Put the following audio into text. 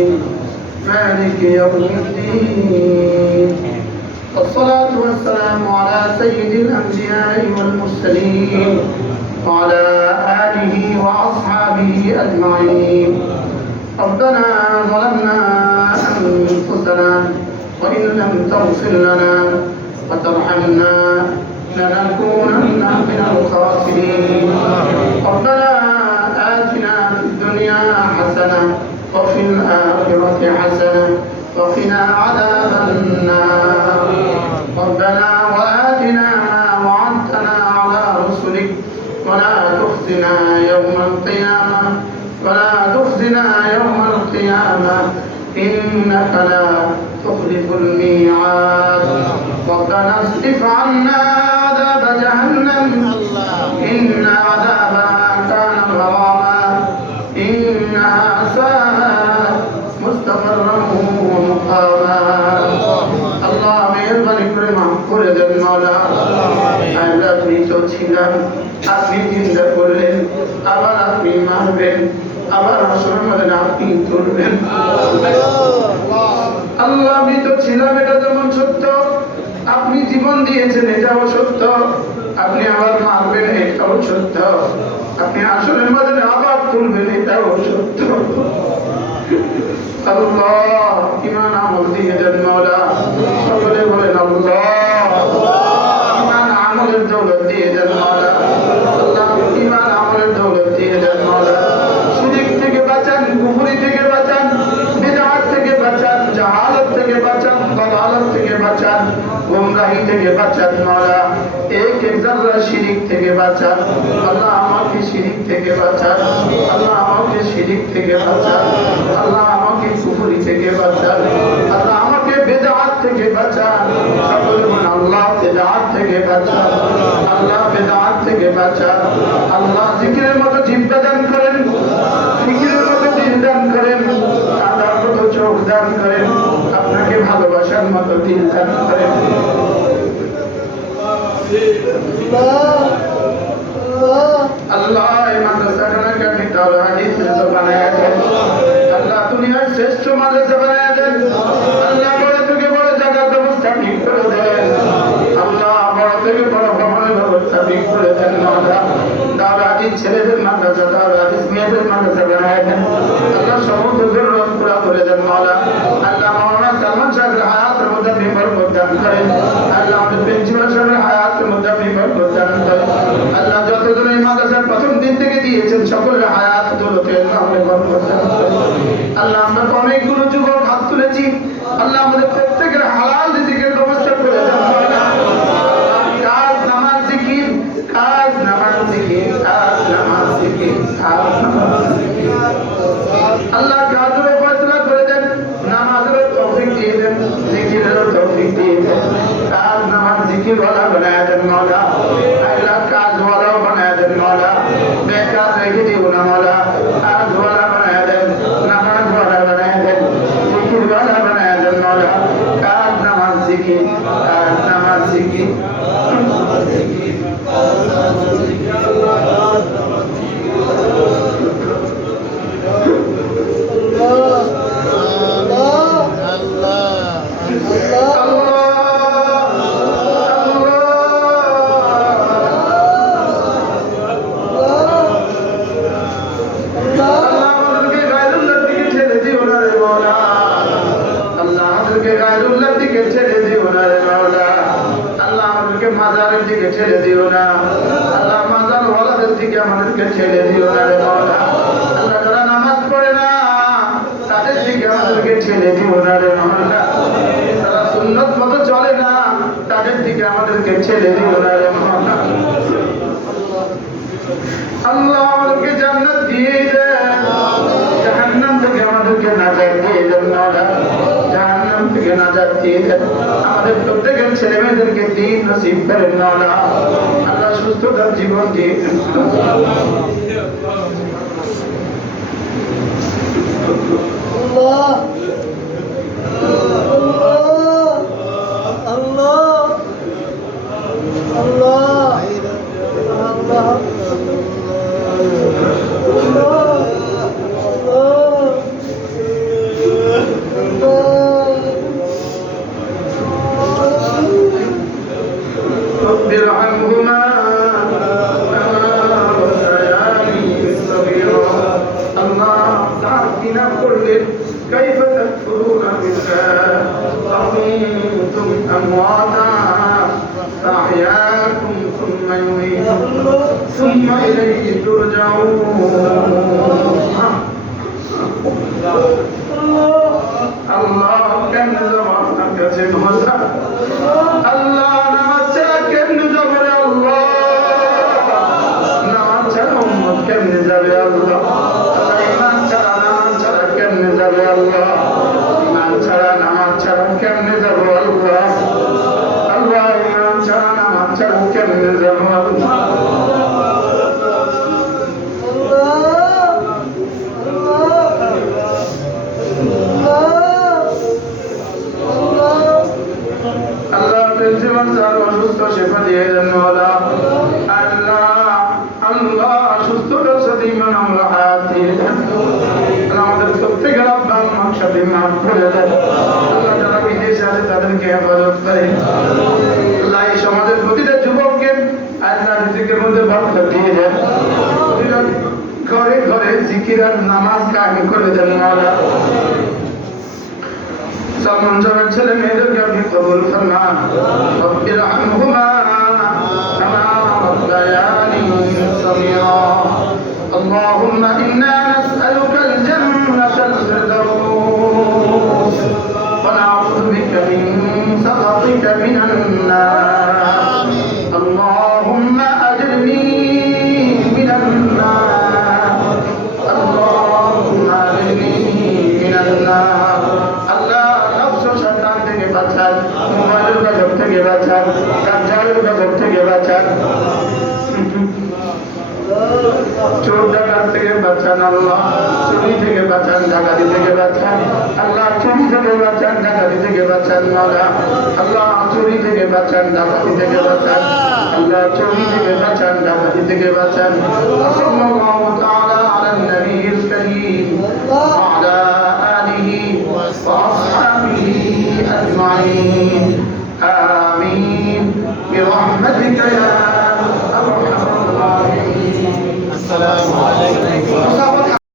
مالك يوم الدين والصلاة والسلام على سيد الأنبياء والمرسلين وعلى آله وأصحابه أجمعين. ربنا ظلمنا أنفسنا وإن لم تغفر لنا وترحمنا لنكونن من الخاسرين. ربنا آتنا في الدنيا حسنة وفي الآخرة حسنة وقنا عذاب النار. ربنا وآتنا ما وعدتنا على رسلك ولا تخزنا يوم القيامة إنك لا تخلف الميعاد. ربنا اصرف عنا عذاب جهنم إن عذابها كان غراما إنها ساءت مستقرا ومقاما. আল্লাহ মেহেরবানি করে মাফ করে দেন মাওলা। আল্লাহ আপনি তো ছিলেন, আপনি জিন্দা করলেন, আবার আপনি মারবেন, আবার আসরের মধ্যে আপনি তুলবেন। আল্লাহ আমি তো ছিলাম, এটা যেমন সত্য, আপনি জীবন দিয়েছেন এটাও সত্য, আপনি আবার মারবেন এটাও সত্য, আপনি আসরের মধ্যে আবার তুলবেন এটাও সত্য। আল্লাহ ঈমান আমল দিয়ে দেন মাওলা। সকলে বলেন আল্লাহ। ঈমান আমলের দৌলত দিয়ে দেন মাওলা। আল্লাহ ঈমান আমলের দৌলত দিয়ে দেন মাওলা। শিরক থেকে বাঁচান, কুফরি থেকে বাঁচান, বিদআত থেকে বাঁচান, জাহালত থেকে বাঁচান, দালালত থেকে বাঁচান, গুমরাহি থেকে বাঁচান মাওলা। এক জাররা শিরক থেকে বাঁচান। আল্লাহ আমাকে শিরক থেকে বাঁচান। আল্লাহ আমাকে শিরক থেকে বাঁচান। আল্লাহ আমাকে কুফরি থেকে বাঁচান। আল্লাহ আমাকে বিদআত থেকে বাঁচান। সকলে বলেন আল্লাহ বিদআত থেকে বাঁচান। আল্লাহ বিদআত থেকে বাঁচান। আল্লাহ জিকিরের মতো জিহ্বা দান করেন, জিকিরের মতো দিল দান করেন, কাঁদার মতো চোখ দান করেন, আপনাকে ভালোবাসার মতো দিল দান করেন। আল্লাহ এই মাদ্রাসাটাকে আপনি তাওহীদ হাদিসের তো বানায়া দেন। আল্লাহ দুনিয়ার শ্রেষ্ঠ মাদ্রাসা বানায়া দেন। আল্লাহ বড় থেকে বড় জায়গার ব্যবস্থা ঠিক করে দেন। আল্লাহ বড় থেকে বড় ভবনের ব্যবস্থা ঠিক করে দেন। তাওহীদ হাদিস ছেলেদের মাদ্রাসা, তাওহীদ হাদিস মেয়েদের মাদ্রাসা বানায়া দেন। আল্লাহ সমস্ত জরুরত পুরা করে দেন মাওলা। আল্লাহ মাওলানা সালমান সাহেবের হায়াতের মধ্যে আপনি বরকত দান করেন। আল্লাহ আমাদের প্রিন্সিপাল সাহেবের হায়াতের মধ্যে আপনি বরকত দান করেন। আল্লাহ যতজন এই মাদ্রাসার প্রথম দিন থেকে দিয়েছেন সকলের হায়াত দৌলতে আপনি বরকত দান করেন। আল্লাহ আমরা অনেকগুলো যুবক হাত তুলেছি, আল্লাহ আমাদের প্রত্যেকের হালাল রিজিকের ব্যবস্থা করে দেন। কাজ নামাজ জিকির, কাজ নামাজ জিকির, কাজ নামাজ জিকির, কাজ নামাজ জিকির। আল্লাহ কাজের ফয়সালা করে দেন, নামাজের তৌফিক দিয়ে দেন, জিকিরের তৌফিক দিয়ে দেন। কাজ নামাজ জিকির ওয়ালা বানায়া দেন মাওলা। আল্লাহ কাজ ওয়ালা বানায়া দেন মাওলা। বেকার রেখে দিও না মাওলা। কাজ ওয়ালা বানায়া দেন, নামাজ ওয়ালা বানায়া দেন, জিকির ওয়ালা বানায়া দেন মাওলা। কাজ নামাজ জিকির, কাজ নামাজ জিকির, নামাজ জিকির, নামাজ জিকির। মাজারের দিকে ছেড়ে দিও না আল্লাহ, মাজার ওয়ালাদের দিকে আমাদেরকে ছেড়ে দিও না রে মাওলা। আল্লাহ যারা নামাজ পড়ে না তাদের দিকে আমাদেরকে ছেড়ে দিও না রে মাওলা। যারা সুন্নত মতো চলে না তাদের দিকে আমাদেরকে ছেড়ে দিও না রে মাওলা। আল্লাহ আমাদেরকে জান্নাত দিয়ে দেন, জাহান্নাম থেকে আমাদেরকে নাজাত দিয়ে দেন মাওলা। জাহান্নাম থেকে নাজাত দিয়ে দেন। আমাদের প্রত্যেকের ছেলে মেয়েদেরকে দ্বীন নসিব করেন মাওলা। আল্লাহ সুস্থতার জীবন দিয়ে দেন। আল্লাহ আল্লাহ আল্লাহ আল্লাহ আল্লাহ كيف تكفرون بالله وكنتم أمواتا فأحياكم ثم يميتكم ثم إليه ترجعون আল্লাহ কেমনে যাব আপনার কাছে মজা আল্লাহ নামাজ ছাড়া কেমনে যাবে আল্লাহ নামাজ ছাড়া উম্মত কেমনে যাবে আল্লাহ ইমান ছাড়া নামাজ ছাড়া কেমনে যাবে আল্লাহ ইমান ছাড়া নামাজ ছাড়া কেমনে যাব আল্লাহ আল্লাহ ইমান ছাড়া নামাজ ছাড়া কেমনে যাব আল্লাহ জীবন চার অসুস্থ শেফা দিয়ে দেন আল্লাহ আল্লাহ সুস্থতার সাথে ইমান আমরা হায়াত দিয়ে দেন আমাদের প্রত্যেকের আব্বাল মাকসাদে মাফ করে দেন আল্লাহ যারা বিদেশে আছে তাদেরকে হেফাজত করে আল্লাহ এই সমাজের প্রতিটা যুবককে আল্লাহ রিজিকের মধ্যে বরকত দিয়ে দেন প্রতিটা ঘরে ঘরে জিকির আর নামাজ কায়েম করে দেন আল্লাহ سلمان جواب ছেলে মেয়েদেরকে আপনি কবুল ফরমান রব্বির আনহুমা কামা রাব্বায়ানি সগীরা اللهم إنا نسألك الجنة الفردوس ونعوذ بك من سخطك من النار اللهم أجرني من النار اللهم أجرني من النار বাঁচান মোবাইলের গজব থেকে বাঁচান কাঞ্জালের গজব থেকে বাঁচান চোর ডাকাত থেকে বাঁচান আল্লাহ চুরি থেকে বাঁচান ডাকাতি থেকে বাঁচান আল্লাহ চুরি থেকে বাঁচান ডাকাতি থেকে বাঁচান মাওলা আল্লাহ চুরি থেকে বাঁচান ডাকাতি থেকে বাঁচান আল্লাহ চুরি থেকে বাঁচান ডাকাতি থেকে বাঁচান সাল্লাল্লাহু তাআলা আলা নবিয়িল কারীম ওয়া আলা